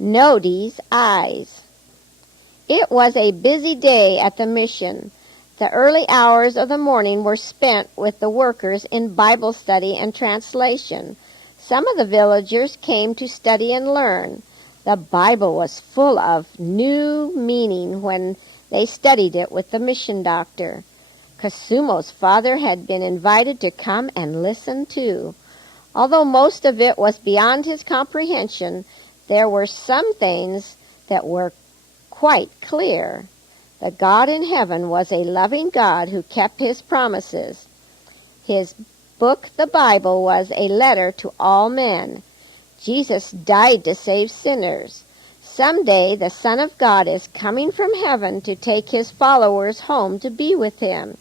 Nodi's eyes. It was a busy day at the mission. The early hours of the morning were spent with the workers in Bible study and translation. Some of the villagers came to study and learn. The Bible was full of new meaning when they studied it with the mission doctor. Kasumo's father had been invited to come and listen too. Although most of it was beyond his comprehension, there were some things that were quite clear. The God in heaven was a loving God who kept his promises. His book, the Bible, was a letter to all men. Jesus died to save sinners. Someday the Son of God is coming from heaven to take his followers home to be with him.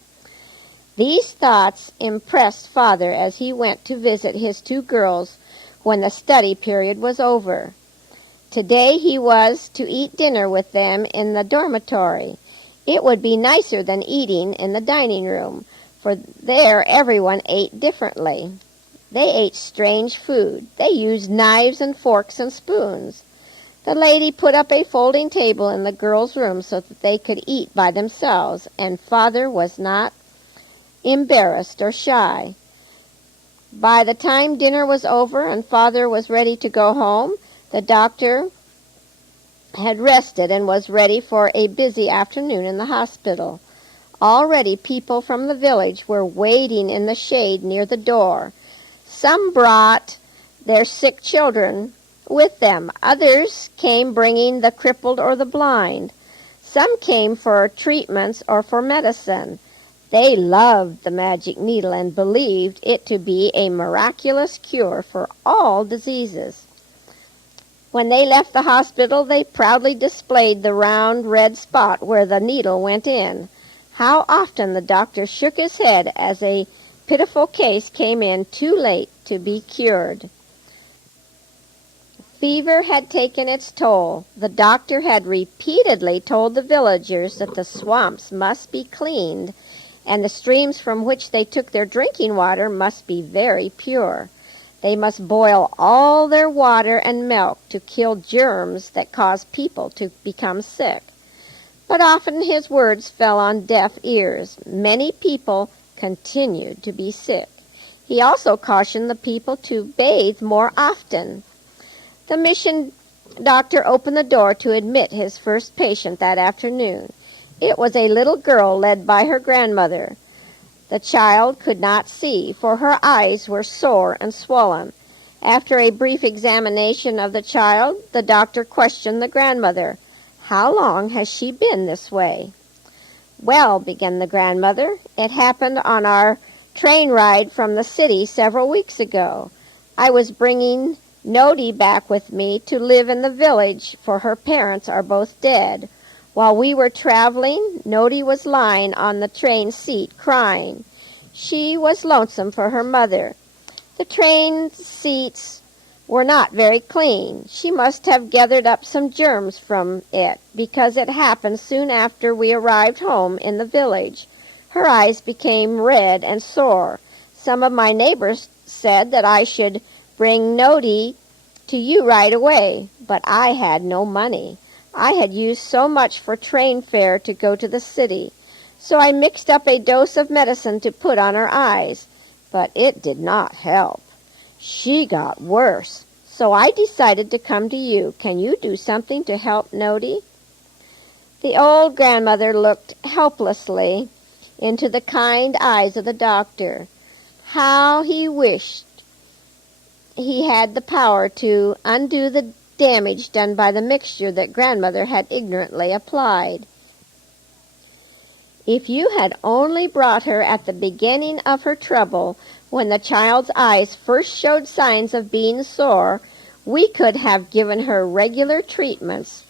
These thoughts impressed Father as he went to visit his two girls when the study period was over. Today he was to eat dinner with them in the dormitory. It would be nicer than eating in the dining room, for there everyone ate differently. They ate strange food. They used knives and forks and spoons. The lady put up a folding table in the girls' room so that they could eat by themselves, and Father was not embarrassed or shy. By the time dinner was over and Father was ready to go home, the doctor had rested and was ready for a busy afternoon in the hospital. Already people from the village were waiting in the shade near the door. Some brought their sick children with them. Others came bringing the crippled or the blind. Some came for treatments or for medicine. They loved the magic needle and believed it to be a miraculous cure for all diseases. When they left the hospital, they proudly displayed the round red spot where the needle went in. How often the doctor shook his head as a pitiful case came in too late to be cured. Fever had taken its toll. The doctor had repeatedly told the villagers that the swamps must be cleaned, and the streams from which they took their drinking water must be very pure. They must boil all their water and milk to kill germs that cause people to become sick. But often his words fell on deaf ears. Many people continued to be sick. He also cautioned the people to bathe more often. The mission doctor opened the door to admit his first patient that afternoon. It was a little girl led by her grandmother. The child could not see, for her eyes were sore and swollen. After a brief examination of the child, the doctor questioned the grandmother. "How long has she been this way?" "Well," began the grandmother, "it happened on our train ride from the city several weeks ago. I was bringing Nodi back with me to live in the village, for her parents are both dead. While we were traveling, Nodi was lying on the train seat crying. She was lonesome for her mother. The train seats were not very clean. She must have gathered up some germs from it, because it happened soon after we arrived home in the village. Her eyes became red and sore. Some of my neighbors said that I should bring Nodi to you right away, but I had no money. I had used so much for train fare to go to the city, so I mixed up a dose of medicine to put on her eyes, but it did not help. She got worse, so I decided to come to you. Can you do something to help Nodi?" The old grandmother looked helplessly into the kind eyes of the doctor. How he wished he had the power to undo the damage done by the mixture that grandmother had ignorantly applied. "If you had only brought her at the beginning of her trouble, when the child's eyes first showed signs of being sore, we could have given her regular treatments,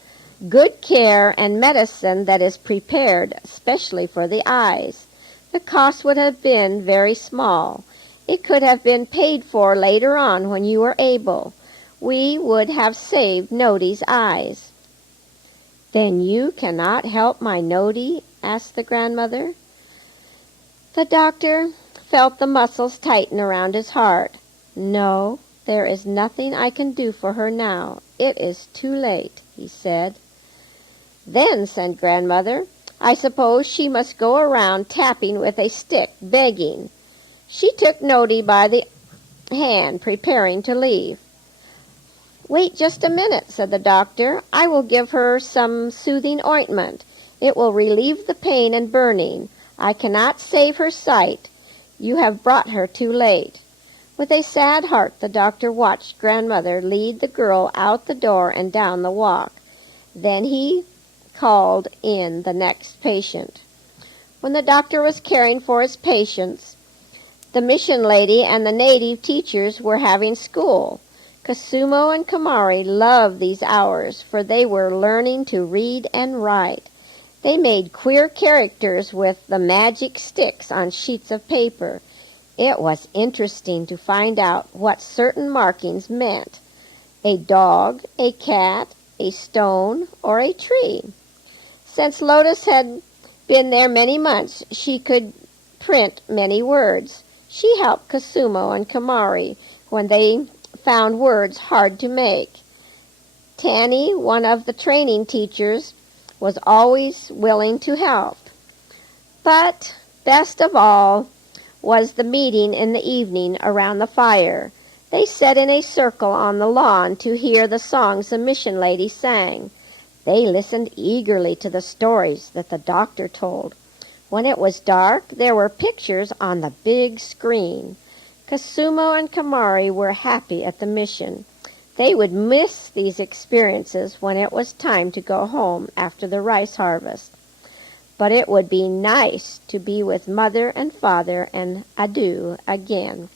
good care, and medicine that is prepared especially for the eyes. The cost would have been very small. It could have been paid for later on when you were able. We would have saved Nodi's eyes." "Then you cannot help my Nodi?" asked the grandmother. The doctor felt the muscles tighten around his heart. "No, there is nothing I can do for her now. it is too late," he said. "Then," said Grandmother, "I suppose she must go around tapping with a stick, begging." She took Nodi by the hand, preparing to leave. "Wait just a minute," said the doctor. "I will give her some soothing ointment. It will relieve the pain and burning. I cannot save her sight. You have brought her too late." With a sad heart the doctor watched Grandmother lead the girl out the door and down the walk. Then he called in the next patient. When the doctor was caring for his patients, the mission lady and the native teachers were having school. Cosimo and Kamari loved these hours, for they were learning to read and write. They made queer characters with the magic sticks on sheets of paper. It was interesting to find out what certain markings meant: a dog, a cat, a stone, or a tree. Since Lotus had been there many months, she could print many words. She helped Cosimo and Kamari when they found words hard to make. Tanny, one of the training teachers, was always willing to help. But best of all was the meeting in the evening around the fire. They sat in a circle on the lawn to hear the songs the mission lady sang. They listened eagerly to the stories that the doctor told. When it was dark, there were pictures on the big screen. Cosimo and Kamari were happy at the mission. They would miss these experiences when it was time to go home after the rice harvest. But it would be nice to be with Mother and Father and Adu again.